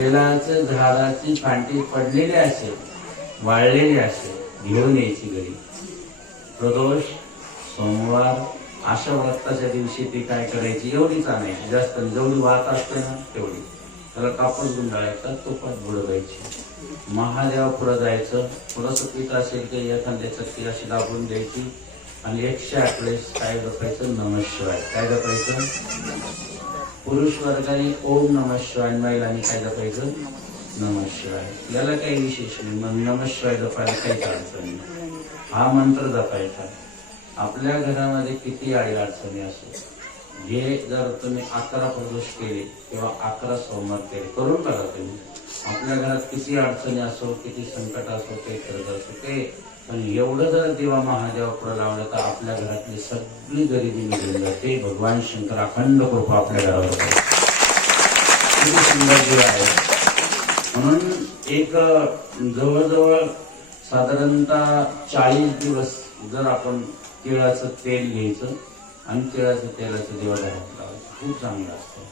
बेलाचं झाडाची फांदी पडलेली असेल, वाळलेली असेल, घेऊन यायची घरी. प्रदोष, सोमवार अशा व्रताच्या दिवशी ती काय करायची, एवढीच आणायची, जास्त जेवढी वात असते ना तेवढी. त्याला कापूस गुंडाळायचा, तुपात बुडवायची. महादेवापुढं जायचं, थोडंसं पीठ असेल ते एखाद्या चक्की अशी दाबून द्यायची आणि 108 वेळेस काय जपायचं, नमः शिवाय. काय जपायचं? पुरुष वर्गाने ओम नमः शिवाय, महिलांनी काय जपायचं, नमः शिवाय. याला काही विशेष नाही, मग नमः शिवाय जपायला काहीच अडचण नाही. हा मंत्र जपायचा. आपल्या घरामध्ये किती अडी अडचणी असो, हे जर तुम्ही 11 प्रदोष केले किंवा 11 सोमवार केले, करून टाका तुम्ही. आपल्या घरात किती अडचणी असो, किती संकट असो, ते करत असो ते, पण एवढं जर देवा महादेवापुढे लावलं तर आपल्या घरातली सगळी गरिबी निघून जाते. भगवान शंकर अखंड कृपा आपल्या घरावर करतात. किती सुंदर देव आहे. म्हणून एक जवळजवळ साधारणतः 40 दिवस जर आपण तिळाचं तेल घ्यायचं आणि तिळाचं तेलाचं देवा घरात लावायचं, खूप चांगलं असतं.